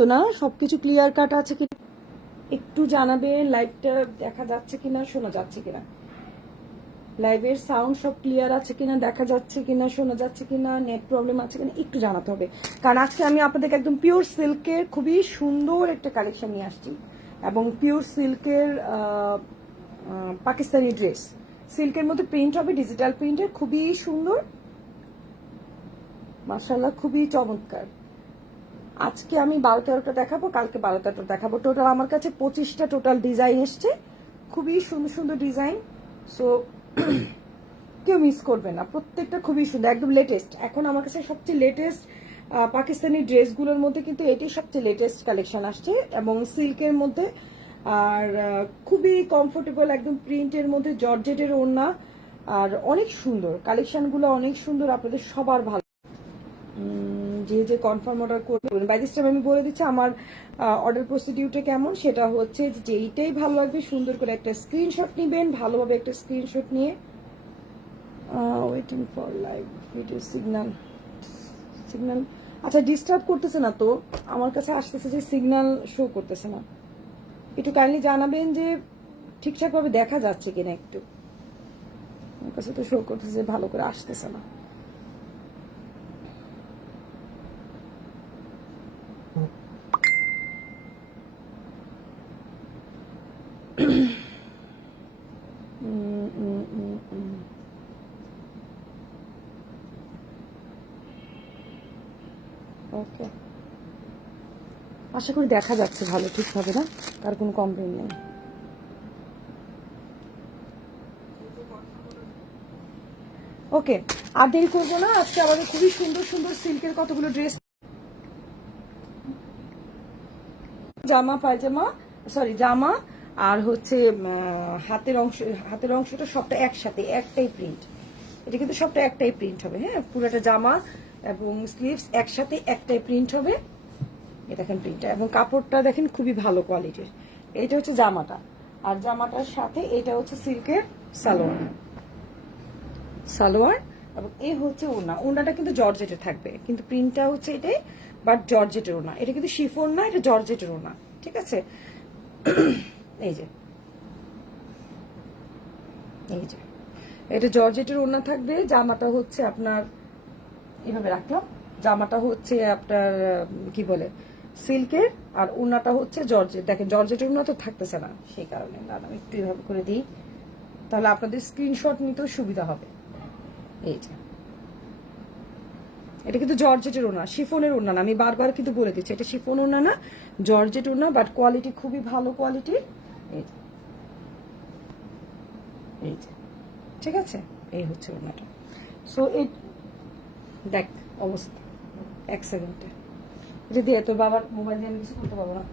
তো না সবকিছু ক্লিয়ার কাট আছে কি একটু জানাবেন, লাইভটা দেখা যাচ্ছে কিনা, শোনা যাচ্ছে কিনা, লাইভের সাউন্ড সব ক্লিয়ার আছে কিনা, দেখা যাচ্ছে কিনা, শোনা যাচ্ছে কিনা, নেট প্রবলেম আছে কিনা একটু জানাতে হবে। কারণ আজকে আমি আপনাদেরকে একদম পিওর সিল্কের খুবই সুন্দর একটা কালেকশন নিয়ে আসছি, এবং পিওর সিল্কের পাকিস্তানি ড্রেস, সিল্কের মধ্যে প্রিন্ট হবে, ডিজিটাল প্রিন্টের, খুবই সুন্দর, মাশাআল্লাহ খুবই চমৎকার। আজকে আমি 12-13টা দেখাবো, কালকে 12-13টা দেখাবো। টোটাল আমার কাছে 25টা টোটাল ডিজাইন এসছে, খুবই সুন্দর সুন্দর ডিজাইন। সো কেউ মিস করবে না, প্রত্যেকটা খুবই সুন্দর, একদম লেটেস্ট। এখন আমার কাছে সবচেয়ে লেটেস্ট পাকিস্তানি ড্রেসগুলোর মধ্যে কিন্তু এটাই সবচেয়ে লেটেস্ট কালেকশন আসছে, এবং সিল্কের মধ্যে, আর খুবই কমফোর্টেবল, একদম প্রিন্টের মধ্যে, জর্জেটের ওড়না, আর অনেক সুন্দর কালেকশনগুলো, অনেক সুন্দর, আপনাদের সবার ভালো। যে কনফার্ম অর্ডার করবেন, বাই দিস টাইম আমি বলে দিচ্ছি আমার অর্ডার প্রসিডিউরটা কেমন। সেটা হচ্ছে যে এইটাই ভালো লাগবে, সুন্দর করে একটা স্ক্রিনশট নেবেন, ভালোভাবে একটা স্ক্রিনশট নিয়ে waiting for live video signal signal আচ্ছা ডিস্টার্ব করতেছে না তো? আমার কাছে আসতেছে যে সিগন্যাল শো করতেছে না, একটু কাইন্ডলি জানাবেন যে ঠিকঠাকভাবে দেখা যাচ্ছে কিনা। একটু আমার কাছে তো শো করতেছে যে ভালো করে আসতেছে না। ওকে, আশা করি দেখা যাচ্ছে ভালো, ঠিকভাবে না, তার কোনো কমপ্লেন নেই। ওকে, আর দেরি করবো না, আজকে আমাদের খুবই সুন্দর সুন্দর সিল্কের কতগুলো ড্রেস, জামা পায়জামা, সরি জামা, আর হচ্ছে হাতের অংশটা সবটা একসাথে একটাই প্রিন্ট। এটা কিন্তু সবটা একটাই প্রিন্ট হবে, হ্যাঁ, পুরোটা জামা এবং স্লিভস একসাথে একটাই প্রিন্ট হবে। এ দেখেন প্রিন্টটা, এবং কাপড়টা দেখেন খুবই ভালো কোয়ালিটির। এটা হচ্ছে জামাটা, আর জামাটার সাথে এটা হচ্ছে সিল্কের সালোয়ার, সালোয়ার, এবং এই হচ্ছে ওড়না। ওড়নাটা কিন্তু জর্জেটের থাকবে, কিন্তু প্রিন্টটা হচ্ছে এটাই, বাট জর্জেটের ওড়না। এটা কিন্তু শিফন না, এটা জর্জেটের ওড়না, ঠিক আছে? এই যে এই যে এটা জর্জেটের ওড়না থাকবে। জামাটা হচ্ছে আপনার এভাবে রাখলাম, জামাটা হচ্ছে আপনার কি বলে সিল্কের, আর ওড়নাটা হচ্ছে জর্জেট। দেখেন জর্জেটের ওড়না তো থাকতেছে না, সেই কারণে আমি একটু এভাবে করে দিই, তাহলে আপনাদের স্ক্রিনশট নিতেও সুবিধা হবে। এই যে এটা কিন্তু জর্জেটের ওড়না, শিফনের ওড়না না, আমি বারবার কিন্তু বলে দিচ্ছি এটা শিফন ওড়না না, জর্জেট ওড়না, বাট কোয়ালিটি খুবই ভালো কোয়ালিটির। এই যে এই যে ঠিক আছে, এই হচ্ছে ওড়নাটা। সো এই দেখ অবস্থা, এক সেকেন্ডে এটা দিয়ে তোর বাবার মোবাইল দিয়ে আমি কিছু করতে পারবো না।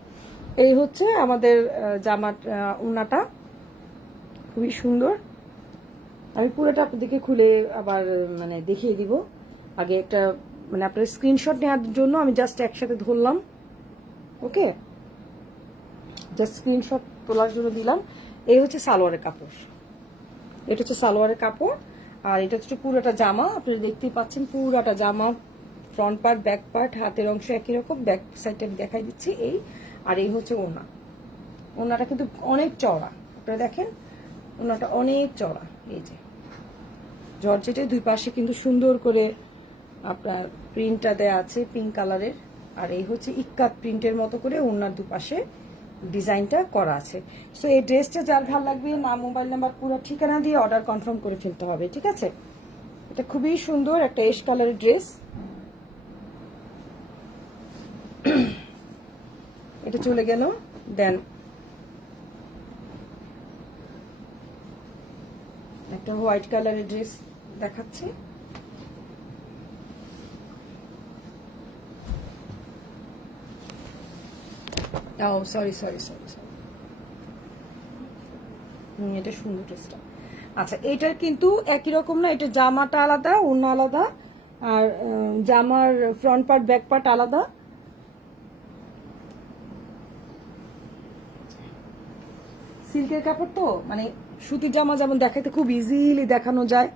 এই হচ্ছে আমাদের জামার ওড়নাটা, খুবই সুন্দর। আমি পুরোটা আপনাদেরকে খুলে আবার মানে দেখিয়ে দিব। আগে একটা মানে আপনার স্ক্রিনশট নেওয়ার জন্য আমি জাস্ট একসাথে ধরলাম, ওকে, জাস্ট স্ক্রিনশট তোলার জন্য দিলাম। এই হচ্ছে সালোয়ারের কাপড়, এটা হচ্ছে সালোয়ারের কাপড়, আর এটা হচ্ছে পুরোটা জামা। আপনারা দেখতেই পাচ্ছেন পুরোটা জামা, ফ্রন্ট পার্ট, ব্যাক পার্ট, হাতের অংশ একই রকম, ব্যাক সাইডটা আমি দেখাই দিচ্ছি। এই আর এই হচ্ছে ওড়না, ওড়নাটা কিন্তু অনেক চওড়া, আপনারা দেখেন ওড়নাটা অনেক চওড়া। এই যে জর্জেটের দুই পাশে কিন্তু সুন্দর করে আপনার প্রিন্টটা দেয়া আছে পিঙ্ক কালারের, আর এই হচ্ছে ইক্কাত প্রিন্টের মতো করে ওড়নার দুপাশে ডিজাইনটা করা আছে। সো এই ড্রেসটা যার ভালো লাগবে, নাম, মোবাইল নাম্বার, পুরো ঠিকানা দিয়ে অর্ডার কনফার্ম করে ফেলতে হবে, ঠিক আছে? এটা খুবই সুন্দর একটা এশ কালারের ড্রেস। এটা চলে গেল, দেন একটা হোয়াইট কালারের ড্রেস দেখাচ্ছি। ও সরি সরি সরি সরি, এটা সুন্দর ড্রেসটা। আচ্ছা এটার কিন্তু একই রকম না, এটা জামাটা আলাদা, ওড়না আলাদা, আর জামার ফ্রন্ট পার্ট ব্যাক পার্ট আলাদা। সিল্কের কাপড় তো মানে সুতির জামা যেমন দেখাতে খুব ইজিলি দেখানো যায়,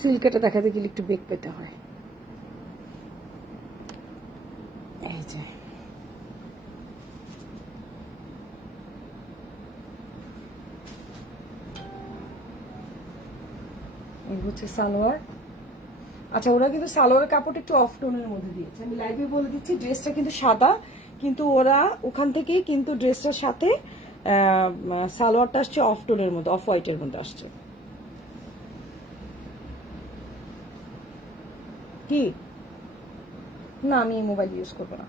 সিল্কেটা দেখাতে গেলে একটু বেগ পেতে হয়। যে এই হচ্ছে সালোয়ার। আচ্ছা, ওরা কিন্তু সালোয়ারের কাপড়টা একটু অফ টোনের মধ্যে দিয়েছে, আমি লাইভে বলে দিচ্ছি। ড্রেসটা কিন্তু সাদা, কিন্তু ওরা ওখান থেকেই কিন্তু ড্রেসটার সাথে সালোয়ারটা আসছে অফ টোনের মধ্যে, অফ হোয়াইটের মধ্যে আসছে। কি না, আমি এই মোবাইল ইউজ করবো না।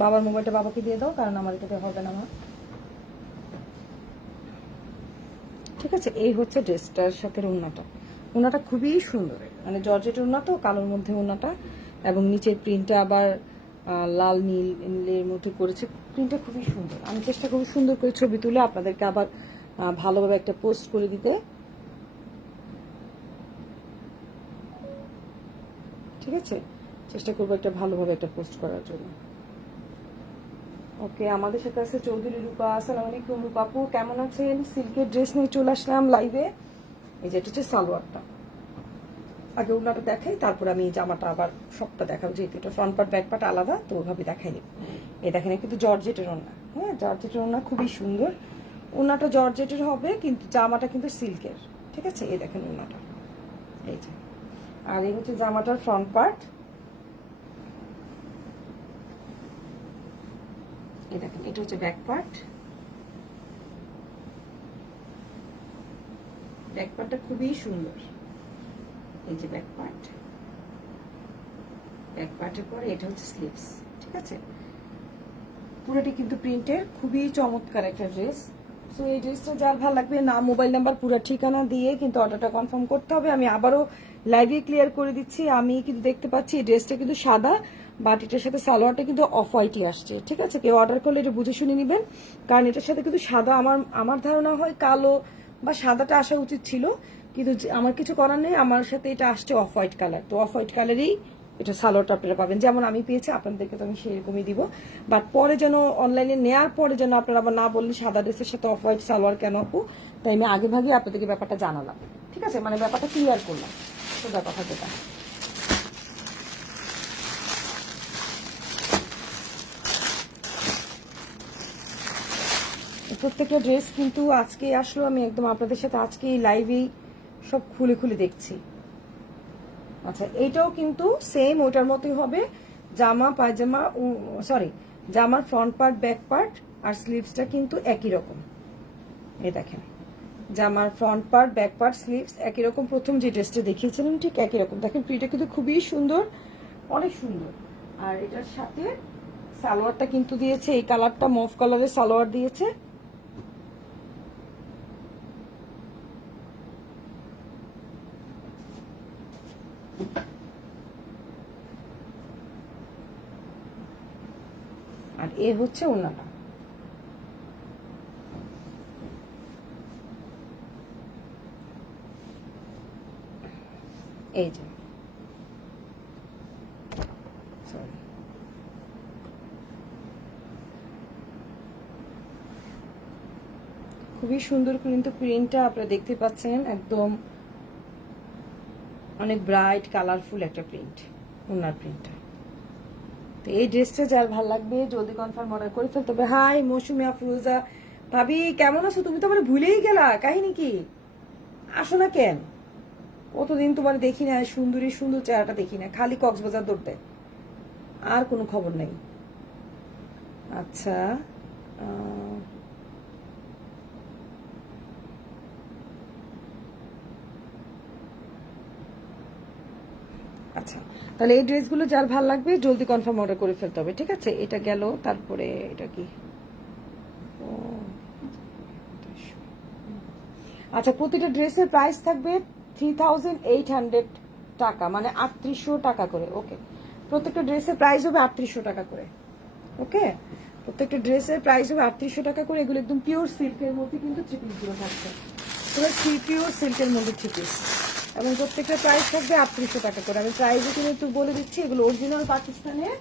বাবার মোবাইলটা বাবাকে দিয়ে দাও, কারণ আমার এটাতে হবে না। আমার ঠিক আছে। এই হচ্ছে ড্রেসটার সাথে ওড়নাটা। ওড়নাটা খুবই সুন্দর, মানে জর্জেটের ওড়না তো, কালোর মধ্যে ওড়নাটা, এবং নিচের প্রিন্টটা আবার লাল নীলের মধ্যে করেছে। প্রিন্টটা খুবই সুন্দর। আমি চেষ্টা করবো সুন্দর করে ছবি তুলে আপনাদেরকে আবার ভালোভাবে একটা পোস্ট করে দিতে। ঠিক আছে, চেষ্টা করবো একটা ভালোভাবে একটা পোস্ট করার জন্য। ওকে, আমাদের সাথে আছে চৌধুরী রূপা। আসসালামু আলাইকুম রূপা আপু, কেমন আছেন? সিল্কের ড্রেস নিয়ে চলে আসলাম লাইভে। এই যে এটা হচ্ছে সালোয়ারটা। আগে ওড়নাটা দেখাই, তারপর আমি জামাটা আবার সবটা দেখাবো, যেহেতু এটা ফ্রন্ট পার্ট ব্যাক পার্ট আলাদা, তো ওভাবে দেখাই দেব। এই দেখেন, কিন্তু জর্জেটের ওড়না। হ্যাঁ, জর্জেটের ওড়না খুবই সুন্দর। ওড়নাটা জর্জেটের হবে, কিন্তু জামাটা কিন্তু সিল্কের। ঠিক আছে, এই দেখেন ওড়নাটা, এই যে। আর এই হচ্ছে জামাটার ফ্রন্ট পার্ট। এই দেখেন, এটা হচ্ছে ব্যাক পার্ট। ব্যাক পার্টটা খুবই সুন্দর। এই যে ব্যাক পার্ট, ব্যাক পার্টের পরে এটা হচ্ছে স্লিভস। ঠিক আছে, পুরোটি কিন্তু প্রিন্টের, খুবই চমৎকার একটা ড্রেস। সো এই ড্রেসটা যার ভালো লাগবে, নাম, মোবাইল নাম্বার, পুরো ঠিকানা দিয়ে কিন্তু অর্ডারটা কনফার্ম করতে হবে। আমি আবারও লাইভে ক্লিয়ার করে দিচ্ছি, আমি কিন্তু দেখতে পাচ্ছি এই ড্রেসটা কিন্তু সাদা, বাট এটার সাথে সালোয়ারটা কিন্তু অফ হোয়াইটই আসছে। ঠিক আছে, কেউ অর্ডার করলে এটা বুঝে শুনে নেবেন, কারণ এটার সাথে কিন্তু সাদা, আমার ধারণা হয় কালো বা সাদাটা আসা উচিত ছিল, কিন্তু আমার কিছু করার নেই, আমার সাথে এটা আসছে অফ হোয়াইট কালার। তো অফ হোয়াইট কালারই এটা সালোয়ারটা আপনারা পাবেন, যেমন আমি পেয়েছি আপনাদেরকে তো আমি সেরকমই দিব। বাট পরে যেন অনলাইনে নেওয়ার পরে যেন আপনারা আবার না বললেন সাদা ড্রেসের সাথে অফ হোয়াইট সালোয়ার কেন আপু, তাই আমি আগে ভাগে আপনাদেরকে ব্যাপারটা জানালাম। ঠিক আছে, মানে ব্যাপারটা ক্লিয়ার করলাম, সোজা কথা যেটা। প্রত্যেকটা ড্রেস কিন্তু আজকে আসলো, আমি একদম আপনাদের সাথে আজকে লাইভেই সব খুলে খুলে দেখছি। আচ্ছা, এইটাও কিন্তু সেম ওইটার মতোই হবে, জামা পায়জামা, সরি, জামার ফ্রন্ট পার্ট ব্যাক পার্ট আর স্লিভসটা কিন্তু একই রকম। এই দেখেন, জামার front part back part sleeves একই রকম, প্রথম যে ড্রেসটা দেখিয়েছিলাম ঠিক একই রকম। দেখেন প্রিন্টটা কিন্তু খুবই সুন্দর, অনেক সুন্দর। আর এটার সাথে সালোয়ারটা কিন্তু দিয়েছে, এই কালারটা মফ কালারের সালোয়ার দিয়েছে। আর এ হচ্ছে ওড়নাটা। এই যে, সরি, খুবই সুন্দর কিন্তু প্রিন্টটা আপনারা দেখতে পাচ্ছেন, একদম অনেক ব্রাইট কালারফুল একটা প্রিন্ট, ওনার প্রিন্টটা। তো এই ড্রেসটা যার ভালো লাগবে জলদি কনফার্ম অর্ডার করে ফেলতে হবে। হাই মৌসুমি আফরোজা ভাবি, কেমন আছো? তুমি তো আমার ভুলেই গেলা, কাহিনী কি? আসো না কেন? কতদিন তোমার দেখি না, সুন্দরী সুন্দর চেহারাটা দেখি না, খালি কক্সবাজার দৌড়তে, আর কোনো খবর নেই। আচ্ছা, আচ্ছা, তাহলে এই ড্রেসগুলো যার ভালো লাগবে জলদি কনফার্ম অর্ডার করে ফেলতে হবে। ঠিক আছে, এটা গেল, তারপরে এটা কি? আচ্ছা, প্রতিটা ড্রেসের প্রাইস থাকবে 3800 টাকা, মানে 3800 টাকা করে। ওকে, প্রত্যেকটা ড্রেসের প্রাইস হবে 3800 টাকা করে। ওকে, প্রত্যেকটা ড্রেসের প্রাইস হবে 3800 টাকা করে। এগুলো একদম পিওর সিল্কের মধ্যে কিন্তু থ্রি পিসগুলো থাকছে, পুরো পিওর সিল্কের মধ্যে থ্রি পিস, এবং প্রত্যেকটা প্রাইস থাকবে 3800 টাকা করে। আমি প্রাইসও কিন্তু একটু বলে দিচ্ছি, এগুলো অরিজিনাল পাকিস্তানের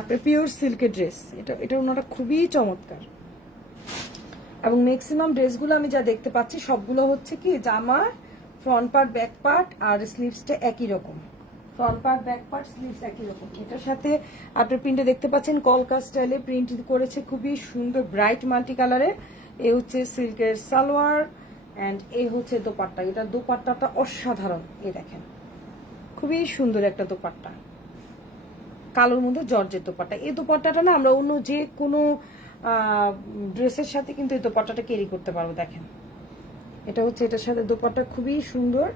আপনার পিওর সিল্কের ড্রেস। এটা ওনাটা খুবই চমৎকার, এবং ম্যাক্সিমাম ড্রেসগুলো আমি যা দেখতে পাচ্ছি সবগুলো হচ্ছে কি জামার ফ্রন্ট পার্ট ব্যাক পার্ট আর স্লিভসটা একই রকম। Front part back part sleeves একই রকম। এটার সাথে আপনার প্রিন্টে দেখতে পাচ্ছেন কলকা স্টাইলে প্রিন্ট করেছে, খুবই সুন্দর ব্রাইট মাল্টি কালারের। এ হচ্ছে সিল্কের সালোয়ার অ্যান্ড এই হচ্ছে দোপাট্টা। এটা দোপাট্টাটা অসাধারণ, এই দেখেন খুবই সুন্দর একটা দোপাট্টা, কালোর মধ্যে জর্জের দোপাট্টা। এই দোপাট্টাটা না আমরা অন্য যে কোনো ড্রেসের সাথে কিন্তু এই দোপাট্টাটা ক্যারি করতে পারবো। দেখেন এটা হচ্ছে এটার সাথে দোপাট্টা, খুবই সুন্দর।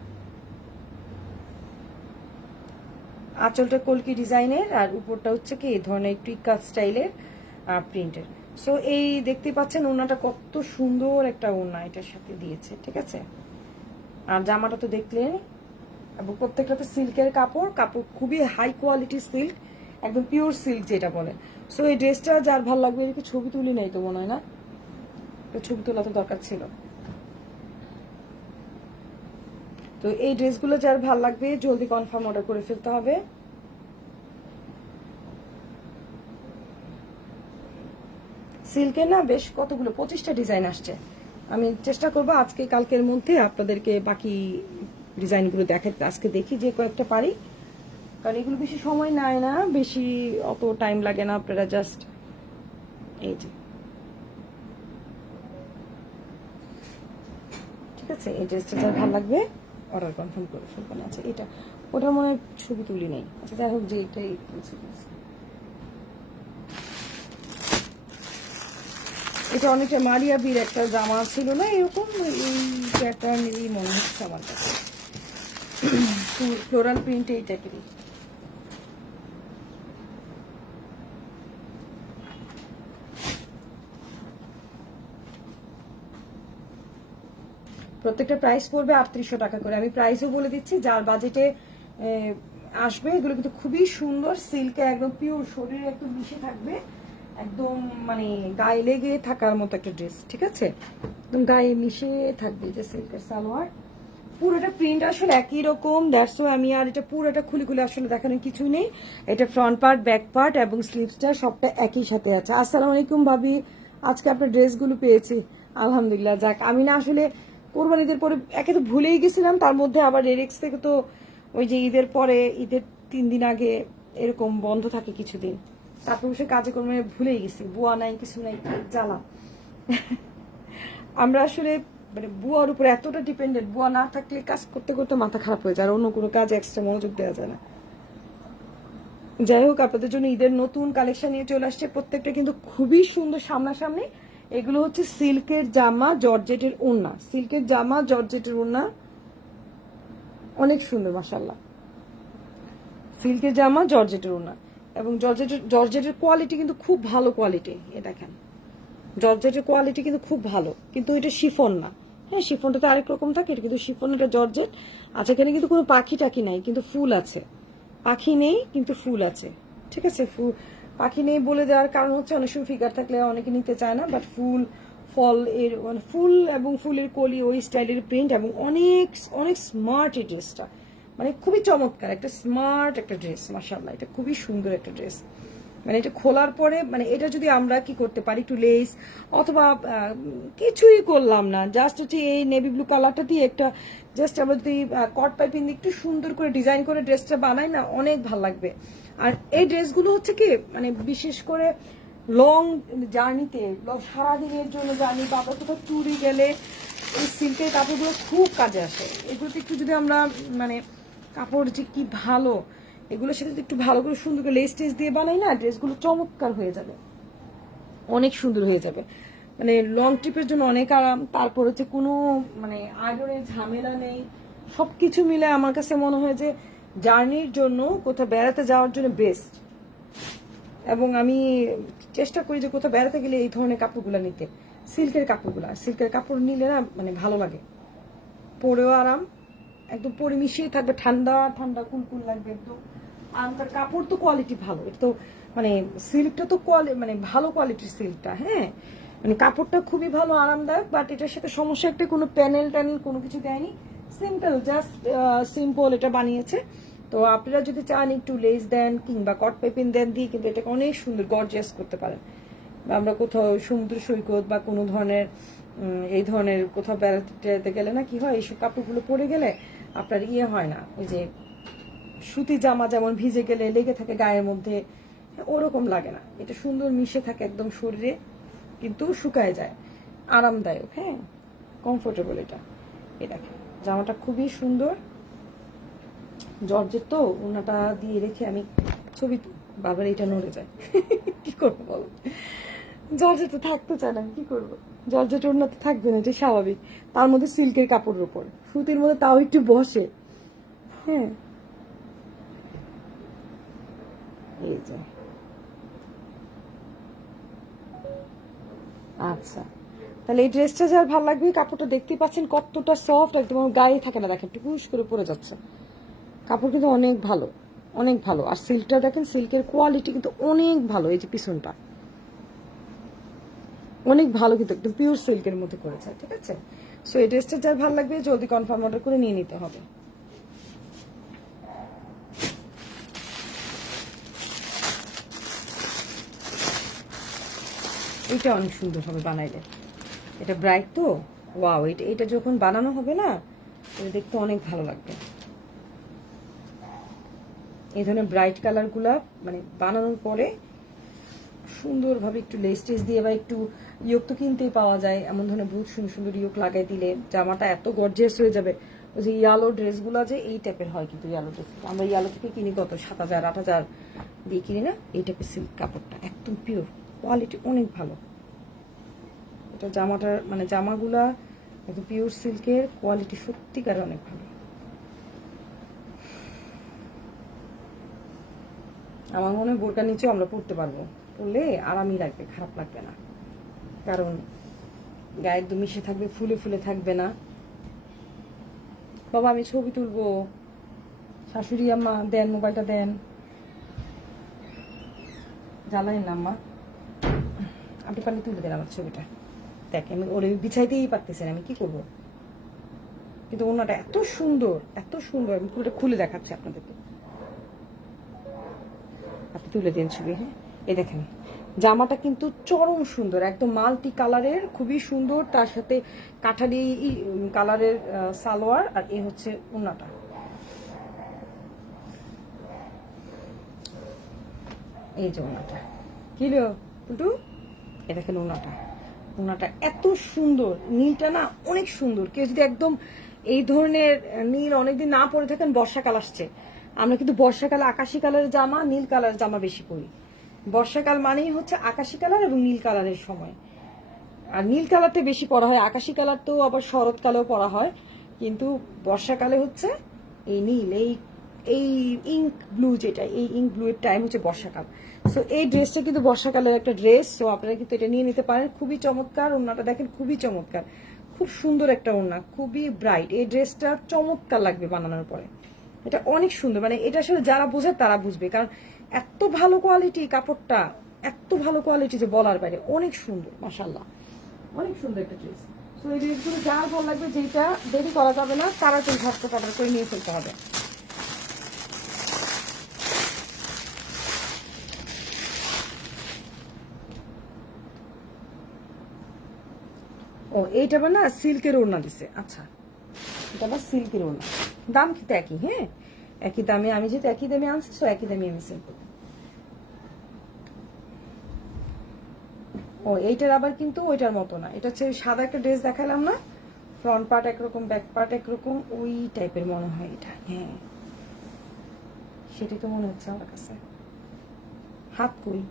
আঁচলটা কলকি ডিজাইনের আর উপরটা হচ্ছে কি এই ধরনের একটু ইকাত স্টাইলের প্রিন্টের। সো এই দেখতে পাচ্ছেন ওড়নাটা কত সুন্দর একটা ওড়না এটার সাথে দিয়েছে, ঠিক আছে। আর জামাটা তো দেখলেন, এবং প্রত্যেকটাতে সিল্কের কাপড়, কাপড় খুবই হাই কোয়ালিটি সিল্ক, একদম পিওর সিল্ক যেটা বলে। সো এই ড্রেসটা যার ভালো লাগবে, এদিকে ছবি তুলি নাই তো মনে হয় না, ছবি তোলা তো দরকার ছিল। তো এই ড্রেসগুলো যার ভালো লাগবে জলদি কনফার্ম অর্ডার করে ফেলতে হবে। সিল্কের না বেশ কতগুলো 25টা ডিজাইন আসছে। আমি চেষ্টা করবো আজকে কালকের মধ্যে আপনাদেরকে বাকি ডিজাইনগুলো দেখাতে। আজকে দেখি যে কয়েকটা পারি, কারণ এগুলো বেশি সময় নেয় না, বেশি অত টাইম লাগে না। আপনারা জাস্ট এই যে, ঠিক আছে, এই ড্রেসটা যার ভালো লাগবে অর্ডার কনফার্ম করে ফেলবেন। আচ্ছা এটা ওটা মনে হয় ছবি তুলি নেই। আচ্ছা যাই হোক, যে এটাই এটা অনেকটা মারিয়া বির একটা জামা ছিল না এরকম, এই একটা নিয়েই মনে হচ্ছে আমার কাছে, ফ্লোরাল প্রিন্ট এই টাইপেরই। প্রত্যেকটা প্রাইস পড়বে 3800 টাকা করে। আমি প্রাইসও বলে দিচ্ছি, যার বাজেটে আসবে। এগুলো কিন্তু খুবই সুন্দর, সিল্কে একদম পিওর, শরীরে একদম মিশে থাকবে, একদম মানে গায়ে লেগে থাকার মতো একটা ড্রেস, ঠিক আছে, একদম গায়ে মিশে থাকবে। যে সিল্কের সালোয়ার, পুরোটা প্রিন্ট আসলে একই রকম, দ্যাটস ওয়াই আমি আর এটা পুরোটা খুলে খুলে আসলে দেখানোর কিছুই নেই। এটা ফ্রন্ট পার্ট, ব্যাক পার্ট এবং স্লিভসটা সবটা একই সাথে আছে। আসসালামু আলাইকুম ভাবি, আজকে আপনার ড্রেসগুলো পেয়েছি আলহামদুলিল্লাহ। যাক, আমি না আসলে কোরবানিদের পরে একে তো ভুলেই গেছিলাম, তার মধ্যে আবার রেরেক্স থেকে তো ওই যে ঈদের পরে, ঈদের 3 দিন আগে এরকম বন্ধ থাকে কিছুদিন, তারপর সে কাজে কর্মে ভুলেই গেছি, বুয়া নাই কিছু নাই, জ্বালা। আমরা আসলে মানে বুয়ার উপরে এতটা ডিপেন্ডেন্ট, বুয়া না থাকলে কাজ করতে করতে মাথা খারাপ হয়ে যায়, আর অন্য কোনো কাজে এক্সট্রা মনোযোগ দেওয়া যায় না। যাই হোক, আপনাদের জন্য ঈদের নতুন কালেকশন নিয়ে চলে আসছে, প্রত্যেকটা কিন্তু খুবই সুন্দর সামনাসামনি। এগুলো হচ্ছে সিল্কের জামা, জর্জেটের ওড়না, সিল্কের জামা জর্জেটের ওড়না, অনেক সুন্দর মাশাআল্লাহ। সিল্কের জামা জর্জেটের ওড়না, এবং জর্জেটের কোয়ালিটি কিন্তু খুব ভালো কোয়ালিটি। এ দেখেন জর্জেটের কোয়ালিটি কিন্তু খুব ভালো, কিন্তু এটা শিফন না। হ্যাঁ, শিফনটা তো আরেক রকম থাকে, এটা কিন্তু শিফন, এটা জর্জেট। আচ্ছা, এখানে কিন্তু কোনো পাখি টাকি নাই, কিন্তু ফুল আছে। পাখি নেই কিন্তু ফুল আছে, ঠিক আছে। ফুল পাখি নেই বলে দেওয়ার কারণ হচ্ছে অনেক সময় ফিগার থাকলে অনেকে নিতে চায় না, বাট ফুল ফল এর মানে ফুল এবং ফুলের কলি ওই স্টাইলের প্রিন্ট, এবং অনেক অনেক স্মার্ট এই ড্রেসটা, মানে খুবই চমৎকার একটা স্মার্ট একটা ড্রেস মাশাআল্লাহ। এটা খুবই সুন্দর একটা ড্রেস, মানে এটা খোলার পরে মানে এটা যদি আমরা কি করতে পারি, একটু লেস অথবা কিছুই করলাম না, জাস্ট হচ্ছে এই নেভি ব্লু কালারটা দিয়ে একটা জাস্ট আমরা যদি কট পাইপিং দিয়ে একটু সুন্দর করে ডিজাইন করে ড্রেসটা বানাই না, অনেক ভালো লাগবে। আর এই ড্রেসগুলো হচ্ছে কি মানে বিশেষ করে লং জার্নিতে, সারাদিনের জন্য জার্নি বা আমরা কোথাও ট্যুরে গেলে এই সিল্কের কাপড়গুলো খুব কাজে আসে। এগুলোতে একটু যদি আমরা মানে কাপড় যে কি ভালো, এগুলোর সাথে একটু ভালো করে সুন্দর করে লেস টেস দিয়ে বানাই না, ড্রেসগুলো চমৎকার হয়ে যাবে, অনেক সুন্দর হয়ে যাবে, মানে লং ট্রিপের জন্য অনেক আরাম। তারপর হচ্ছে কোনো মানে আয়রনের ঝামেলা নেই, সবকিছু মিলে আমার কাছে মনে হয় যে জার্নির জন্য, কোথাও বেড়াতে যাওয়ার জন্য বেস্ট। এবং আমি চেষ্টা করি যে কোথাও বেড়াতে গেলে এই ধরনের কাপড়গুলো নিতে, সিল্কের কাপড়গুলো। সিল্কের কাপড় নিলে না মানে ভালো লাগে, পরেও আরাম, একদম পরে মিশিয়ে থাকবে, ঠান্ডা ঠান্ডা কুলকুল লাগবে একদম। আর তার কাপড় তো কোয়ালিটি ভালো, এটা তো মানে সিল্কটা তো মানে ভালো কোয়ালিটির সিল্কটা, হ্যাঁ, মানে কাপড়টা খুবই ভালো আরামদায়ক। বাট এটার সাথে সমস্যা একটা, কোনো প্যানেল ট্যানেল কোনো কিছু দেয়নি, সিম্পল, জাস্ট সিম্পল এটা বানিয়েছে। তো আপনারা যদি চান একটু লেস দেন কিংবা কট পাইপিং দেন দিয়ে কিন্তু এটাকে অনেক সুন্দর গর্জিয়াস করতে পারেন। আমরা কোথাও সমুদ্র সৈকত বা কোনো ধরনের এই ধরনের কোথাও বেড়াতে গেলে না কি হয়, এইসব কাপড়গুলো পরে গেলে আপনার ইয়ে হয় না, ওই যে সুতি জামা যেমন ভিজে গেলে লেগে থাকে গায়ের মধ্যে, ওরকম লাগে না। এটা সুন্দর মিশে থাকে একদম শরীরে, কিন্তু শুকায় যায়, আরামদায়ক। হ্যাঁ, কমফোর্টেবল এটা। এই দেখেন জামাটা খুবই সুন্দর, জর্জেট তো। ওনাটা দিয়ে রেখে আমি ছবি, বাবার এটা নড়ে যায় কি করবো বলো, জর্জেটে থাকতে চায় না, কি করবো। জর্জেট ওনাতে থাকবে না, এটা স্বাভাবিক। তার মধ্যে সিল্কের কাপড়ের উপর, সুতির মধ্যে তাও একটু বসে। হ্যাঁ, এই যে আচ্ছা, তাহলে এই ড্রেসটা যার ভালো লাগবে, কাপড়টা দেখতেই পাচ্ছেন কতটা সফট, একদম গায়ে থাকে না, দেখেন টুকুস করে পরে যাচ্ছে। কাপড় কিন্তু অনেক ভালো, অনেক ভালো। আর সিল্কটা দেখেন, সিল্কের কোয়ালিটি কিন্তু অনেক ভালো। এই যে পিছনটা অনেক ভালো, কিন্তু একদম পিওর সিল্কের মধ্যে করেছে, ঠিক আছে। সো এই ড্রেসটা যার ভালো লাগবে জলদি কনফার্ম অর্ডার করে নিয়ে নিতে হবে। এটা অনেক সুন্দর হবে বানাইলে, এটা ব্রাইট তো, ওয়াও। এটা যখন বানানো হবে না, এটা দেখতে অনেক ভালো লাগবে। এই ধরনের ব্রাইট কালারগুলা মানে বানানোর পরে সুন্দরভাবে একটু লেস টেস দিয়ে বা একটু ইয়োক তো কিনতেই পাওয়া যায়, এমন ধরনের বহুত সুন্দর সুন্দর ইয়োক লাগাই দিলে জামাটা এত গর্জিয়াস হয়ে যাবে। ওই যে ইয়ালো ড্রেসগুলো যে এই টাইপের হয়, কিন্তু ইয়ালো ড্রেস আমরা ইয়ালো থেকে কিনি কত 7,000 8,000 দিয়ে কিনি না, এই টাইপের সিল্ক কাপড়টা একদম পিওর, কোয়ালিটি অনেক ভালো। এটা জামাটার মানে জামাগুলা একদম পিওর সিল্কের, কোয়ালিটি সত্যিকার অনেক ভালো। আমার মনে হয় বোরকার নিচেও আমরা পরতে পারবো, পরলে আরামই লাগবে, খারাপ লাগবে না, কারণ গায়ে একদম মিশে থাকবে, ফুলে ফুলে থাকবে না। বাবা আমি ছবি তুলবো, শাশুড়ি আম্মা দেন, মোবাইলটা দেন, জ্বালাই না আম্মা, আপনি পারলে তুলে দেন আমার ছবিটা। দেখ আমি ওরে বিছাইতেই পারতেছেন, আমি কি করবো। কিন্তু ওনাটা এত সুন্দর, এত সুন্দর, আমি পুরোটা খুলে দেখাচ্ছি আপনাদেরকে, আপনি তুলে দিন ছবি। হ্যাঁ, এই দেখেন জামাটা কিন্তু চরম সুন্দর, একদম মাল্টি কালারের, খুবই সুন্দর। তার সাথে কাঠালি কালারের সালোয়ার, আর এই হচ্ছে ওনাটা। এই যে ওনাটা কি লো পুটু, এ দেখেন ওনাটা, ওনাটা এত সুন্দর, নীলটা না অনেক সুন্দর। কেউ যদি একদম এই ধরনের নীল অনেকদিন না পরে থাকেন, বর্ষাকাল আসছে, আমরা কিন্তু বর্ষাকালে আকাশি কালারের জামা, নীল কালারের জামা বেশি পরি। বর্ষাকাল মানেই হচ্ছে আকাশি কালার এবং নীল কালারের সময়, আর নীল কালারটা বেশি পরা হয়। আকাশি কালার তো আবার শরৎকালেও পরা হয়, কিন্তু বর্ষাকালে হচ্ছে এই নীল, এই এই ইঙ্ক ব্লু, যেটা এই ইঙ্ক ব্লু এর টাইম হচ্ছে বর্ষাকাল। সো এই ড্রেসটা কিন্তু বর্ষাকালের একটা ড্রেস, সো আপনারা কিন্তু এটা নিয়ে নিতে পারেন। খুবই চমৎকার, ওড়নাটা দেখেন খুবই চমৎকার, খুব সুন্দর একটা ওড়না, খুবই ব্রাইট। এই ড্রেসটা চমৎকার লাগবে বানানোর পরে, এটা অনেক সুন্দর। মানে এটা আসলে যারা বোঝে তারা বুঝবে, কারণ এত ভালো কোয়ালিটি কাপড়টা, এত ভালো কোয়ালিটি যে বলার বাইরে, অনেক সুন্দর, মাশাআল্লাহ অনেক সুন্দর একটা ড্রেস। তো এই ড্রেসগুলো যার ভালো লাগবে, যেটা দেরি করা যাবে না, তাড়াতাড়ি ঝটপট অর্ডার করে নিয়ে ফেলতে হবে। ও এইটা আবার না সিল্কের ওড়না দিছে, আচ্ছা এটা আবার সিল্কের ওড়না, দাম কিন্তু একই। হ্যাঁ, একই দামে, আমি যেহেতু একই দামে আনছি, তো একই দামে আমি সেল করবো। ও এইটার আবার কিন্তু ওইটার মতো না, এটা হচ্ছে সাদা একটা ড্রেস দেখালাম না, ফ্রন্ট পার্ট একরকম, ব্যাক পার্ট একরকম, ওই টাইপের মনে হয় এটা। হ্যাঁ, সেটাই তো মনে হচ্ছে আমার কাছে। হাত কই,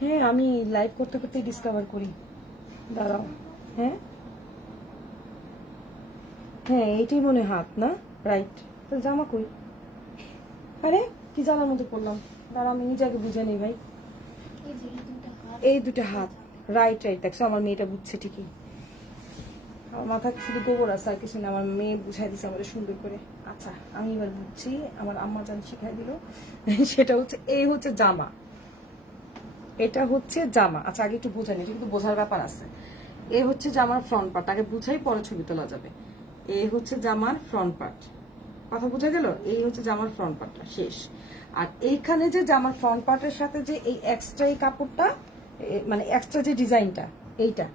হ্যাঁ আমি লাইভ করতে করতে ডিসকভার করি, দাঁড়াও। হ্যাঁ হ্যাঁ, এইটাই মনে হয় হাত না, রাইট। তো জামা কই, আরে কি জানার মধ্যে পড়লাম, দাঁড়া আমি নিজে আগে বুঝে নিই ভাই। এই দুটো হাত, রাইট রাইট, দেখছো আমার মেয়েটা বুঝছে ঠিকই, আমার মাথা শুধু গোবর আছে আর কিছু না, আমার মেয়ে বুঝাই দিচ্ছে আমাদের সুন্দর করে। আচ্ছা আমি এবার বুঝছি, আমার আম্মা জান শিখাই দিল। সেটা হচ্ছে এই হচ্ছে জামা, এটা হচ্ছে জামা। আচ্ছা আগে একটু বোঝানি, এটা কিন্তু বোঝার ব্যাপার আছে। এ হচ্ছে জামার ফ্রন্ট পার্ট, আগে বুঝাই পরে ছবি তোলা যাবে। এই হচ্ছে জামার ফ্রন্ট পার্ট, কথা বোঝা গেল? এই হচ্ছে জামার ফ্রন্ট পার্টটা শেষ। আর এইখানে যে জামার ফ্রন্ট পার্টের সাথে যে এই এক্সট্রা এই কাপড়টা, মানে এক্সট্রা যে ডিজাইনটা, এইটা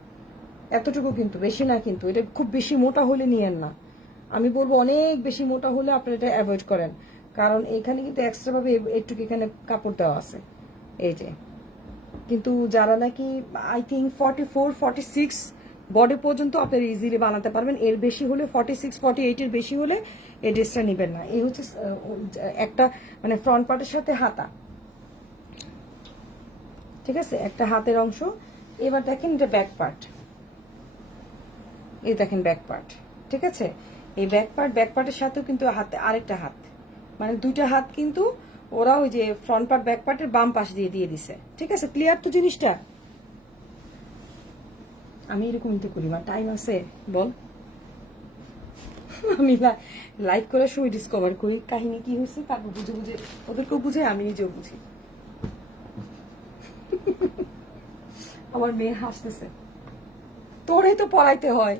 এতটুকু, কিন্তু বেশি না, কিন্তু এটা খুব বেশি মোটা হলে নিয়েন না। আমি বলবো অনেক বেশি মোটা হলে আপনারা এটা অ্যাভয়েড করেন, কারণ এখানে কিন্তু এক্সট্রা ভাবে একটু এখানে কাপড় দেওয়া আছে এই যে। কিন্তু যারা নাকি আই থিঙ্ক 44-46 বডি পর্যন্ত আপনারা ইজিলি বানাতে পারবেন, এর বেশি হলে 46-48 এর বেশি হলে এই ড্রেসটা নেবেন না। এই হচ্ছে একটা মানে ফ্রন্ট পার্টের সাথে হাতা, ঠিক আছে, একটা হাতের অংশ। এবার দেখেন এটা ব্যাক পার্ট, এই দেখেন ব্যাক পার্ট, ঠিক আছে। এই ব্যাক পার্টের সাথেও কিন্তু হাতে আরেকটা হাত, মানে দুইটা হাত কিন্তু ওরা ওই যে ফ্রন্ট পার্ট ব্যাক পার্টের বাম পাশ দিয়ে দিয়ে দিছে, ঠিক আছে। ক্লিয়ার তো জিনিসটা? আমি এরকম তো করি, মা টাইম আছে বল। আমি লাইভ করার সময় ডিসকভার করি কাহিনী কি হয়েছে, তারপর বুঝে বুঝে ওদেরকেও বুঝে আমি নিজেও বুঝি। আমার মেয়ে হাসতেছে, তোরে তো পড়াইতে হয়,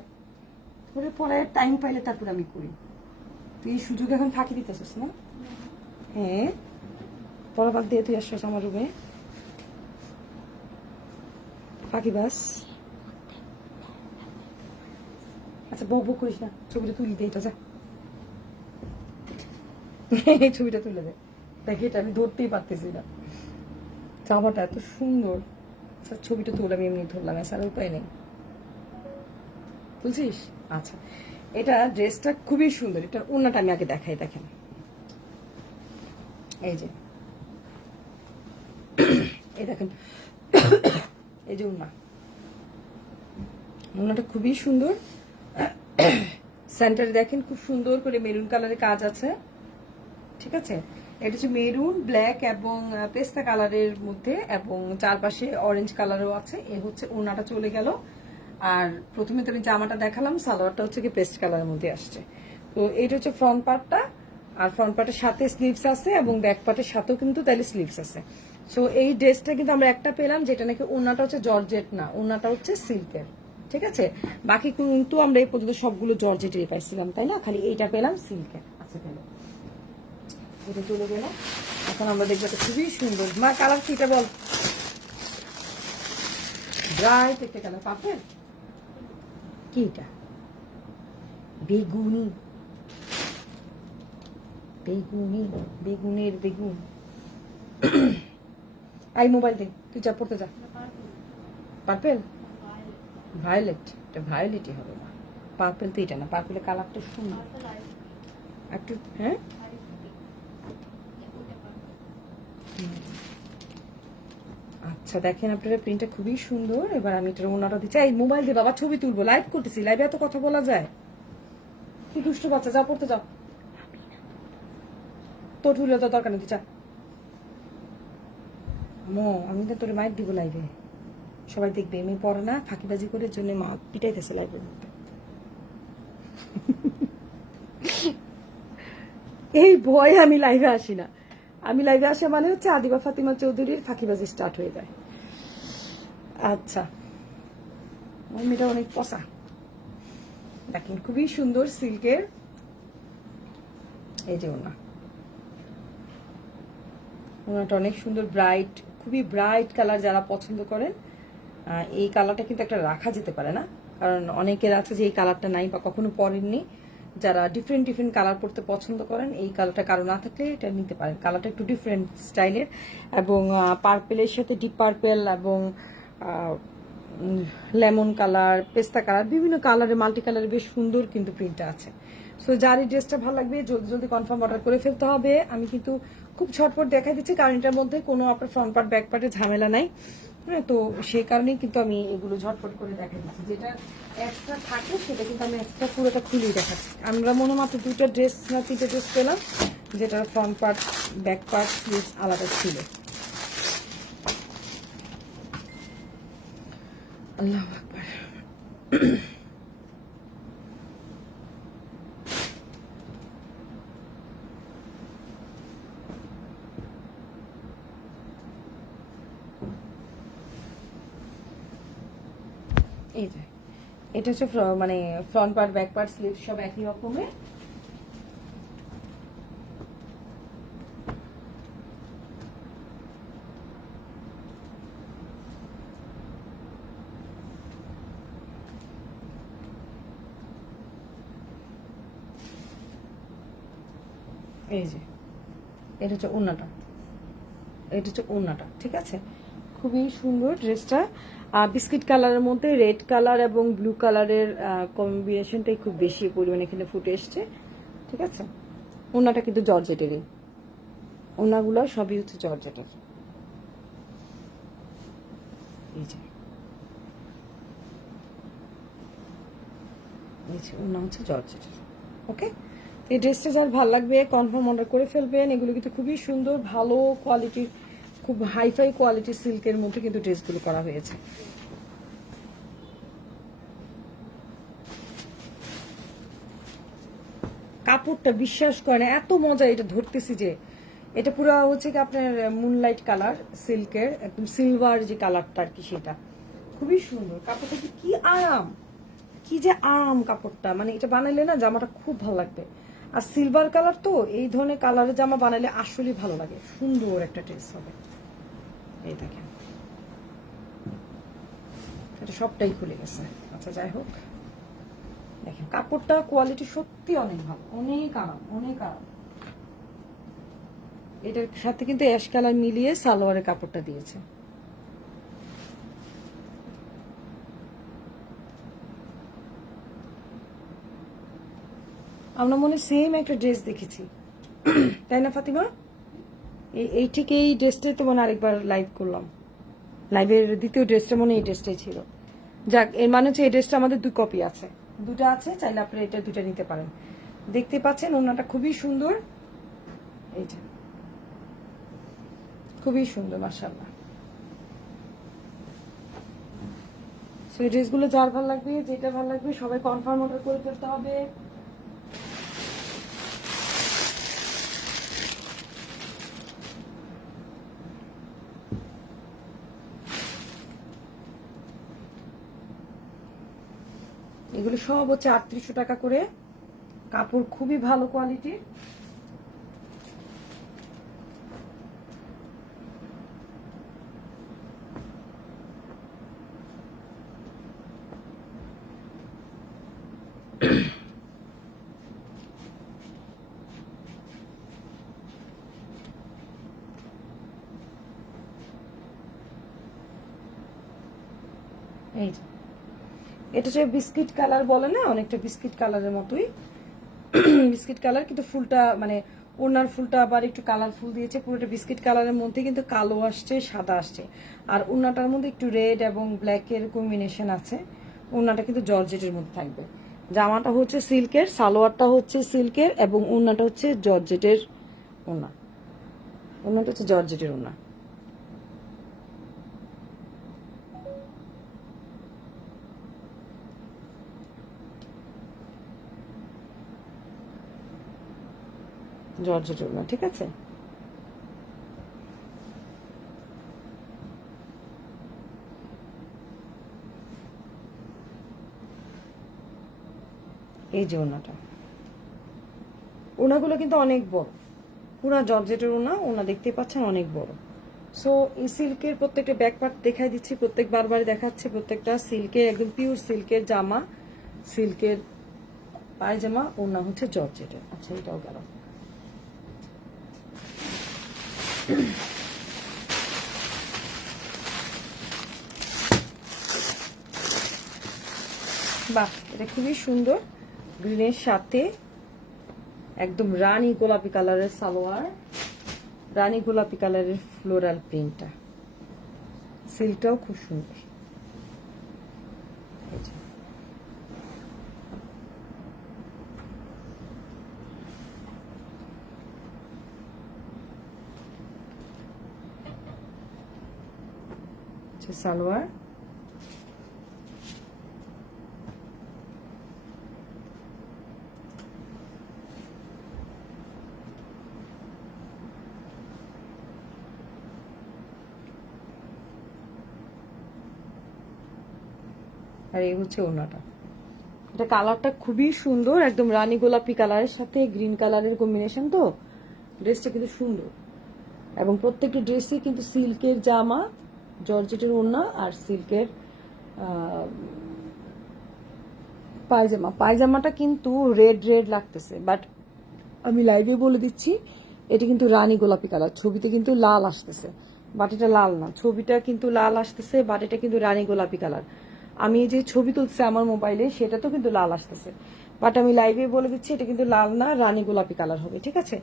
তোরে পড়ায় টাইম পাইলে তারপর আমি করি। তুই এই সুযোগ এখন ফাঁকি দিতেছিস না? হ্যাঁ, পড়া বাদ দিয়ে তুই আসছিস আমার রুমে, ফাঁকি বাস। আচ্ছা বউ বউ করিস না, ছবিটা তুলি দে, এটা যা, এই ছবিটা তুলে দে। দেখ এটা আমি ধরতেই পারতেছি না, জামাটা এত সুন্দর। আচ্ছা ছবিটা তুলে আমি এমনি ধরলাম, এছাড়া উপায় নেই। বুঝছিস? আচ্ছা, এটা ড্রেসটা খুবই সুন্দর। এটা ওড়নাটা আমি আগে দেখাই, দেখেন এই যে, এই দেখেন এই যে ওড়নাটা খুবই সুন্দর। সেন্টারে দেখেন খুব সুন্দর করে মেরুন কালারের কাজ আছে, ঠিক আছে। এটা হচ্ছে মেরুন, ব্ল্যাক এবং পেস্তা কালারের মধ্যে, এবং চারপাশে অরেঞ্জ কালারও আছে। এ হচ্ছে ওড়নাটা চলে গেল। আর প্রথমে তো আমি জামাটা দেখালাম, সালোয়ারটা হচ্ছে কি পেস্ট কালারের মধ্যে আসছে। তো এইটা হচ্ছে ফ্রন্ট পার্টটা, আর ফ্রন্ট পার্টের সাথে স্লিভস আছে এবং ব্যাক পার্টের সাথেও কিন্তু তাহলে স্লিভস আছে। সো এই ড্রেসটা কিন্তু আমরা একটা পেলাম, যেটা নাকি ওড়নাটা হচ্ছে জর্জেট না, ওড়নাটা হচ্ছে সিল্কের, ঠিক আছে। বাকি কিন্তু আমরা এই পর্যন্ত সবগুলো জর্জেটেরই পাইছিলাম, তাই না? খালি এইটা পেলাম সিল্কের। আচ্ছা পেল, এটা চলে গেল। এখন আমরা দেখবো এটা খুবই সুন্দর। মা কালার কি এটা বল? ব্রাইট একটা কালার, পাবেন কি এটা? বেগুনি, বেগুনি, বেগুনের বেগুন। আই মোবাইল দে, তুই যা পড়তে যা। পার্পেল, ভায়োলেট, এটা ভায়োলেটই হবে না, পার্পেল তো এটা না। পার্পেলের কালারটা সুন্দর একটু, হ্যাঁ আচ্ছা দেখেন আপনারা প্রিন্টটা খুবই সুন্দর। এবার আমি এটার ওনাটা দিচ্ছি। এই মোবাইল দিয়ে বাবা ছবি তুলবো, লাইভ করতেছি, লাইভে এত কথা বলা যায়? কি দুষ্ট বাচ্চা, যা পড়তে যাও। তোর তুলে তো দরকার নেই, চা। আমি তো তোর মায়ের দিব লাইভে, সবাই দেখবে। মেয়ে পড়ে না, ফাঁকিবাজি করে জন্য মা পিটাইতেছে লাইভের মধ্যে। এই ভয়ে আমি লাইভে আসি না। আমি লাইভে আসা মানে হচ্ছে আদিবা ফাতিমা চৌধুরীর ফাঁকিবাজি স্টার্ট হয়ে যায়। আচ্ছা, মেয়েটা অনেক পচা, দেখেন খুবই সুন্দর সিল্কের। এই যে ওনাটা অনেক সুন্দর, ব্রাইট, খুবই ব্রাইট কালার। যারা পছন্দ করেন এই কালারটা কিন্তু একটা রাখা যেতে পারে না, কারণ অনেকের আছে যে এই কালারটা নাই বা কখনো পরেননি। যারা ডিফারেন্ট ডিফারেন্ট কালার পরতে পছন্দ করেন, এই কালারটা কারো না থাকলে এটা নিতে পারেন। কালারটা একটু ডিফারেন্ট স্টাইলের, এবং পার্পেলের সাথে ডিপ পার্পেল এবং লেমন কালার, পেস্তা কালার, বিভিন্ন কালারের, মাল্টি কালারের বেশ সুন্দর কিন্তু প্রিন্টটা আছে। সো যার এই ড্রেসটা ভালো লাগবে জলদি জলদি কনফার্ম অর্ডার করে ফেলতে হবে। আমি কিন্তু খুব ঝটপট দেখাই দিচ্ছি, কারণ এটার মধ্যে কোনো আপনার ফ্রন্ট পার্ট ব্যাক পার্টে ঝামেলা নাই। হ্যাঁ, তো সেই কারণেই কিন্তু আমি এগুলো ঝটপট করে দেখাই দিচ্ছি। যেটা এক্সট্রা থাকে সেটা কিন্তু আমি এক্সট্রা পুরোটা খুলেই দেখাচ্ছি। আমরা মনে মাত্র 2টা ড্রেস না 3টে ড্রেস পেলাম, যেটার front part back part sleeves আলাদা ছিল। আল্লাহ আকবার। এই যে এটা হচ্ছে মানে front part back part sleeve সব একই রকমের। এই যে এটা হচ্ছে ওড়নাটা, এটা হচ্ছে ওড়নাটা, ঠিক আছে। খুবই সুন্দর ড্রেসটা। বিস্কিট কালারের মধ্যে রেড কালার এবং ব্লু কালারের কম্বিনেশনটাই খুব বেশি পরিমাণে এখানে ফুটে এসছে, ঠিক আছে। ওড়নাটা কিন্তু জর্জেটেরই, ওড়নাগুলো সবই হচ্ছে জর্জেটের। এই যে ওড়না হচ্ছে জর্জেটের। ওকে, এই ড্রেসটা যার ভালো লাগবে কনফার্ম অর্ডার করে ফেলবেন। এগুলো কিন্তু খুবই সুন্দর, ভালো কোয়ালিটির, খুব হাইফাই কোয়ালিটির সিল্কের মধ্যে কিন্তু ড্রেসগুলো করা হয়েছে। কাপড়টা বিশ্বাস করেন এত মজা, এটা ধরতেছি যে এটা পুরো হচ্ছে কি আপনার মুনলাইট কালার সিল্কের, একদম সিলভার যে কালারটা আর কি, সেটা খুবই সুন্দর। কাপড়টা কি আরাম, কি যে আরাম কাপড়টা, মানে এটা বানাইলে না জামাটা খুব ভালো লাগবে। আর সিলভার কালার তো, এই ধরনের কালারের জামা বানাইলে আসলে ভালো লাগে, সুন্দর একটা ড্রেস হবে। এই দেখেন এটা সবটাই খুলে গেছে। আচ্ছা যাই হোক, দেখেন কাপড়টা কোয়ালিটি সত্যি অনেক ভালো, অনেক আরাম, অনেক আরাম। এটার সাথে কিন্তু অ্যাশ কালার মিলিয়ে সালোয়ারের কাপড়টা দিয়েছে। আমরা মনে সেম একটা ড্রেস দেখেছি, তাই না ফাতিমা? এই ঠিক এই ড্রেসটাই তো মনে আরেকবার লাইভ করলাম, লাইভের দ্বিতীয় ড্রেসটা মনে এই ড্রেসটাই ছিল। যাক, এর মানে হচ্ছে এই ড্রেসটা আমাদের 2 কপি আছে, 2টা আছে, চাইলে আপনারা এটা 2টা নিতে পারেন। দেখতে পাচ্ছেন ওনাটা খুবই সুন্দর, এই যে খুবই সুন্দর মাশাআল্লাহ। সো এই ড্রেসগুলো যার ভালো লাগবে, যেটা ভালো লাগবে সবাই কনফার্ম অর্ডার করে ফেলতে হবে। এগুলো সব হচ্ছে 3800 টাকা করে, কাপড় খুবই ভালো কোয়ালিটির। এই যে এটা হচ্ছে বিস্কিট কালার বলে না, অনেকটা বিস্কিট কালারের মতোই, বিস্কিট কালার, কিন্তু ফুলটা মানে ওনার ফুলটা আবার একটু কালারফুল দিয়েছে, পুরোটা বিস্কিট কালারের মধ্যে কিন্তু কালো আসছে, সাদা আসছে। আর ওনাটার মধ্যে একটু রেড এবং ব্ল্যাক এর কম্বিনেশন আছে। ওনাটা কিন্তু জর্জেটের মধ্যে থাকবে। জামাটা হচ্ছে সিল্কের, সালোয়ারটা হচ্ছে সিল্কের, এবং ওনাটা হচ্ছে জর্জেটের ওনা, ওনাটা হচ্ছে জর্জেটের ওনা। জর্জেটের ওনা, ঠিক আছে। এই যে ওনাটা, ওনাগুলো কিন্তু অনেক বড়, পুরা জর্জেটের ওনা দেখতে পাচ্ছেন অনেক বড়। সো এই সিল্কের প্রত্যেকটা ব্যাক পার্ট দেখাই দিচ্ছি, প্রত্যেক বারবার দেখাচ্ছে, প্রত্যেকটা সিল্কের, একদম পিওর সিল্কের জামা, সিল্কের পায়জামা, ওনা হচ্ছে জর্জেটের। আচ্ছা এটাও গেল। বাহ, এটা খুবই সুন্দর, গ্রিনের সাথে একদম রানী গোলাপি কালারের সালোয়ার, রানী গোলাপি কালারের ফ্লোরাল প্রিন্টটা, সিল্কটাও খুব সুন্দর। সালোয়ার, আর এই হচ্ছে ওড়নাটা। এটা কালারটা খুবই সুন্দর, একদম রানী গোলাপি কালারের সাথে গ্রিন কালারের কম্বিনেশন, তো ড্রেসটা কিন্তু সুন্দর। এবং প্রত্যেকটা ড্রেসই কিন্তু সিল্কের জামা, জর্জেটের ওড়না, আর সিল্কের পায়জামা। পায়জামাটা কিন্তু রেড রেড লাগতেছে, বাট আমি লাইভে বলে দিচ্ছি, এটা কিন্তু রানী গোলাপি কালার, ছবিতে কিন্তু লাল আসতেছে, বাট এটা লাল না, ছবিটা কিন্তু লাল আসতেছে, বাট এটা কিন্তু রানী গোলাপি কালার। আমি যে ছবি তুলছি আমার মোবাইলে সেটা তো কিন্তু লাল আসতেছে, বাট আমি লাইভে বলে দিচ্ছি এটা কিন্তু লাল না, রানী গোলাপি কালার হবে, ঠিক আছে?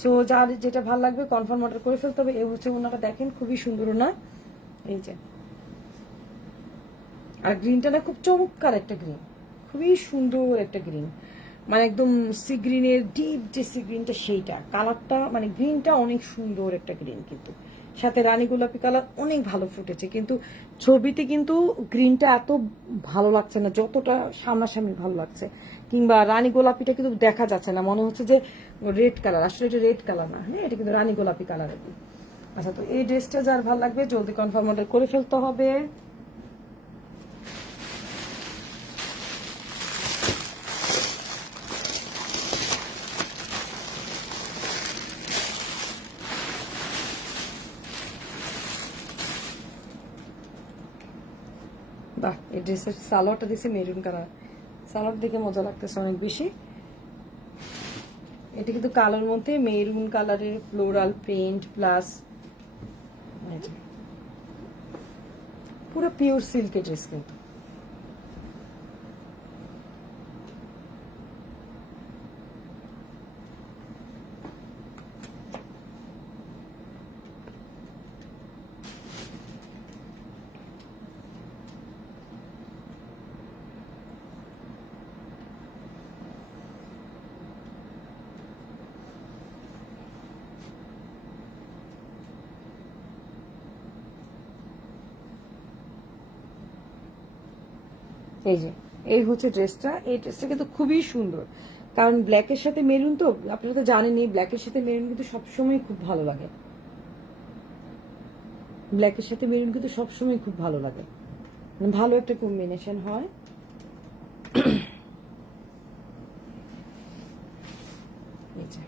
সো যার যেটা ভালো লাগবে কনফার্ম অর্ডার করে ফেলতে হবে। এই হচ্ছে ওনাটা, দেখেন খুবই সুন্দর ওনা, এই যে। আর গ্রিনটা না খুব চমৎকার একটা গ্রিন, খুবই সুন্দর একটা গ্রিন, মানে একদম সি গ্রিনের ডিপ যে সি গ্রিনটা সেইটা, কালারটা মানে গ্রিনটা অনেক সুন্দর একটা গ্রিন, কিন্তু সাথে রানী গোলাপি কালার অনেক ভালো ফুটেছে, কিন্তু ছবিতে কিন্তু গ্রিনটা এত ভালো লাগছে না যতটা সামনাসামনি ভালো লাগছে, কিংবা রানী গোলাপিটা কিন্তু দেখা যাচ্ছে না, মনে হচ্ছে যে রেড কালার, আসলে এটা রেড কালার না, হ্যাঁ এটা কিন্তু রানী গোলাপি কালার। আচ্ছা, তো এই ড্রেসটা যার ভালো লাগবে জলদি কনফার্ম অর্ডার করে ফেলতে হবে। বাহ, এই ড্রেসের সালোয়ারটা দিছে মেরুন কালার, সালোয়ার দেখে মজা লাগতেছে অনেক বেশি। এটা কিন্তু কালোর মধ্যে মেরুন কালারের ফ্লোরাল প্রিন্ট প্লাস পুরো পিওর সিল্কের ড্রেস কিন্তু। এই যে, এই হচ্ছে ড্রেসটা, এই ড্রেসটা কিন্তু খুবই সুন্দর, কারণ ব্ল্যাকের সাথে মেরুন, তো আপনারা তো জানেনই ব্ল্যাকের সাথে মেরুন কিন্তু সবসময় খুব ভালো লাগে, ব্ল্যাকের সাথে মেরুন কিন্তু সবসময় খুব ভালো লাগে, মানে ভালো একটা কম্বিনেশন হয়। এই যে,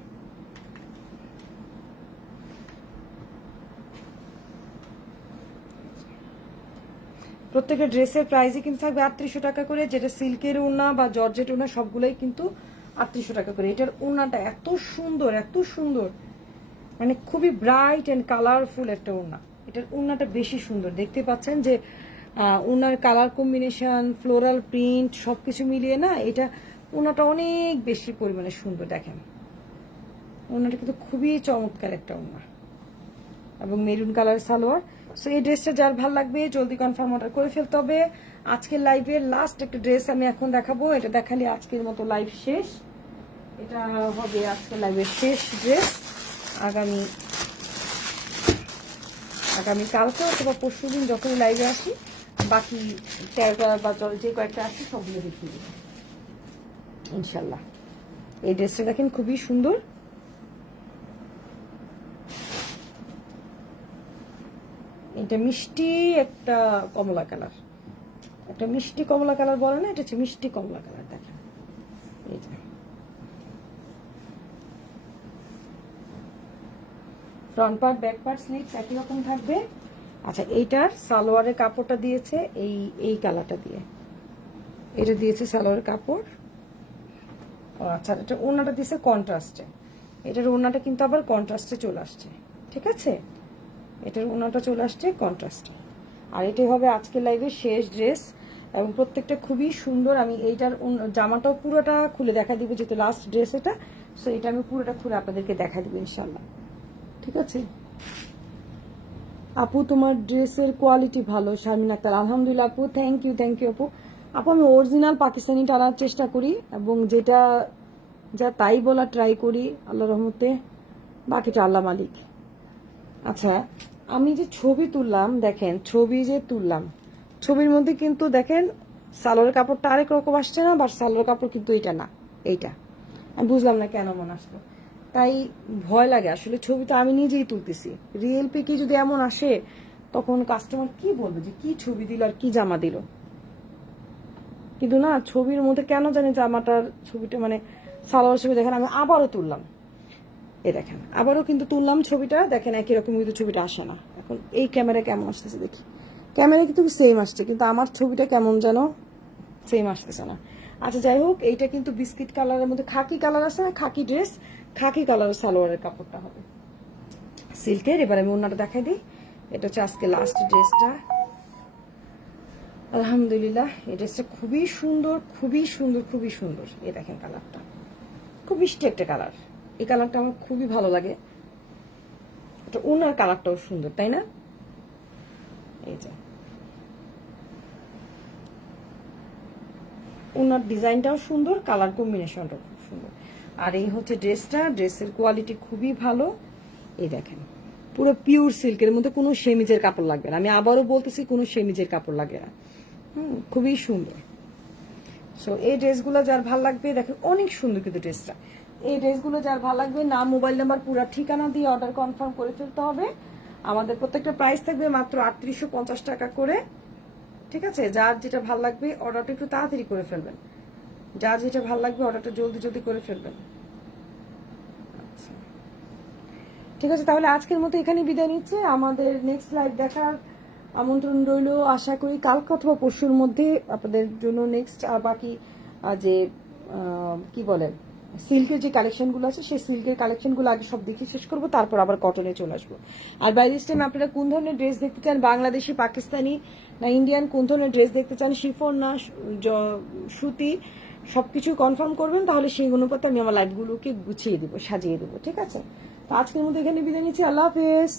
প্রত্যেকটা ড্রেসের প্রাইসই কিন্তু থাকবে 3800 টাকা করে, যেটা সিল্কের ওড়না বা জর্জেট ওড়না সবগুলোই কিন্তু 3800 টাকা করে। এটার ওড়নাটা এত সুন্দর, এত সুন্দর, মানে খুবই ব্রাইট অ্যান্ড কালারফুল একটা ওড়না। এটার ওড়নাটা বেশি সুন্দর, দেখতে পাচ্ছেন যে ওড়নার কালার কম্বিনেশন, ফ্লোরাল প্রিন্ট সবকিছু মিলিয়ে না এটা ওড়নাটা অনেক বেশি পরিমাণে সুন্দর। দেখেন ওড়নাটা কিন্তু খুবই চমৎকার একটা ওড়না, এবং মেরুন কালার সালোয়ার। সো এই ড্রেসটা যার ভালো লাগবে জলদি কনফার্ম অর্ডার করে ফেলতে হবে। আজকের লাইভের লাস্ট একটা ড্রেস আমি এখন দেখাবো, এটা দেখালে আজকের মতো লাইভ শেষ, এটা হবে আজকের লাইভের শেষ ড্রেস। আগামী কালকে অথবা পরশু দিন যখনই লাইভে আসি বাকি 13টা বা যে কয়েকটা আসি সবগুলো দেখিয়ে দেবো ইনশাল্লাহ। এই ড্রেসটা দেখেন খুবই সুন্দর, এটা মিষ্টি একটা কমলা কালার, একটা মিষ্টি কমলা কালার বলে না, এটা হচ্ছে মিষ্টি কমলা কালার। দেখেন এই যে front part back part sleeves একই রকম থাকবে। আচ্ছা, এইটার সালোয়ারের কাপড়টা দিয়েছে এই কালারটা দিয়ে, এটা দিয়েছে সালোয়ারের কাপড়। আচ্ছা, এটা ওড়নাটা দিয়েছে কন্ট্রাস্টে, এটার ওড়নাটা কিন্তু আবার কন্ট্রাস্টে চলে আসছে, ঠিক আছে, এটার ওড়নাটা চলে আসছে কন্ট্রাস্টে। আর এটাই হবে আজকের লাইভের শেষ ড্রেস, এবং প্রত্যেকটা খুবই সুন্দর। আমি এইটার জামাটাও পুরোটা খুলে দেখা দিব, যেহেতু লাস্ট ড্রেস এটা, সো এটা আমি পুরোটা খুলে আপনাদেরকে দেখা দিব ইনশাল্লাহ, ঠিক আছে। আপু তোমার ড্রেসের কোয়ালিটি ভালো, শারমিন আক্তার, আলহামদুলিল্লাহ আপু, থ্যাংক ইউ আপু। আপু আমি অরিজিনাল পাকিস্তানি টানার চেষ্টা করি, এবং যেটা যা তাই বলা ট্রাই করি, আল্লাহ রহমতে, বাকিটা আল্লাহ মালিক। আচ্ছা, আমি যে ছবি তুললাম, দেখেন ছবি যে তুললাম, ছবির মধ্যে কিন্তু দেখেন সালোয়ারের কাপড়টা আরেক রকম আসছে না, বা সালোয়ার কাপড় কিন্তু এইটা না, এইটা আমি বুঝলাম না কেন মনে আসলো, তাই ভয় লাগে আসলে। ছবিটা আমি নিজেই তুলতেছি, রিয়েল পিকে যদি এমন আসে তখন কাস্টমার কি বলবে যে কি ছবি দিল আর কি জামা দিল, কিন্তু না ছবির মধ্যে কেন জানি জামাটার ছবিটা মানে সালোয়ার ছবি দেখেন আমি আবারও তুললাম, এই দেখেন আবারও কিন্তু তুললাম ছবিটা, দেখেন একই রকম কিন্তু ছবিটা আসে না। এখন এই ক্যামেরা কেমন আসতেছে দেখি, ক্যামেরা কিন্তু সেম আসছে, কিন্তু আমার ছবিটা কেমন যেন সেম আসতেছে না। আচ্ছা যাই হোক, এইটা কিন্তু বিস্কিট কালারের মধ্যে খাকি কালার আছে না, খাকি ড্রেস, খাকি কালার সালোয়ারের কাপড়টা হবে সিল্কের। এবার আমি ওনাটা দেখাই দিই। এটা হচ্ছে আজকে লাস্ট ড্রেসটা। আলহামদুলিল্লাহ এই ড্রেসটা খুবই সুন্দর, খুবই সুন্দর, খুবই সুন্দর। এই দেখেন কালারটা, খুব মিষ্টি একটা কালার। এই কালারটা আমার খুবই ভালো লাগে। এটা ওনার কালারটাও সুন্দর, তাই না? এই যে ওনার ডিজাইনটাও সুন্দর, কালার কম্বিনেশনটাও খুব সুন্দর। আর এই হচ্ছে ড্রেসটা, ড্রেসের কোয়ালিটি খুবই ভালো। এই দেখেন পুরো পিওর সিল্কের মধ্যে কোনো সেমিজের কাপড় লাগবে না। আমি আবারও বলতেছি কোনো সেমিজের কাপড় লাগে না। খুবই সুন্দর। সো এই ড্রেসগুলো যার ভাল লাগবে, দেখেন অনেক সুন্দর কিন্তু ড্রেসটা। এই ড্রেসগুলো যার ভাল লাগবে, নাম, মোবাইল নাম্বার, পুরো ঠিকানা দিয়ে অর্ডার কনফার্ম করে ফেলতে হবে। আমাদের প্রত্যেকটা প্রাইস থাকবে মাত্র 3850 টাকা করে। ঠিক আছে, যার যেটা ভাল লাগবে অর্ডারটা একটু তাড়াতাড়ি করে ফেলবেন। যার যেটা ভাল লাগবে অর্ডারটা জলদি জলদি করে ফেলবেন। আচ্ছা ঠিক আছে, তাহলে আজকের মতো এখানে বিদায় নিচ্ছে। আমাদের নেক্সট লাইভ দেখার আমন্ত্রণ রইল। আশা করি কালকে অথবা পরশুর মধ্যে আপনাদের জন্য নেক্সট আর বাকি যে কি বলেন সিল্কের যে কালেকশনগুলো আছে সেই সিল্কের কালেকশনগুলো আগে সব দেখে শেষ করবো, তারপর আবার কটনে চলে আসবো। আর বাই দিস টাইম আপনারা কোন ধরনের ড্রেস দেখতে চান, বাংলাদেশি, পাকিস্তানি না ইন্ডিয়ান, কোন ধরনের ড্রেস দেখতে চান, শিফন না সুতি, সবকিছু কনফার্ম করবেন। তাহলে সেই অনুপাতে আমি আমার লাইভগুলোকে গুছিয়ে দিব, সাজিয়ে দেবো। ঠিক আছে, তো আজকের মধ্যে এখানে বিদায় নিচ্ছি। আল্লাহ হাফেজ।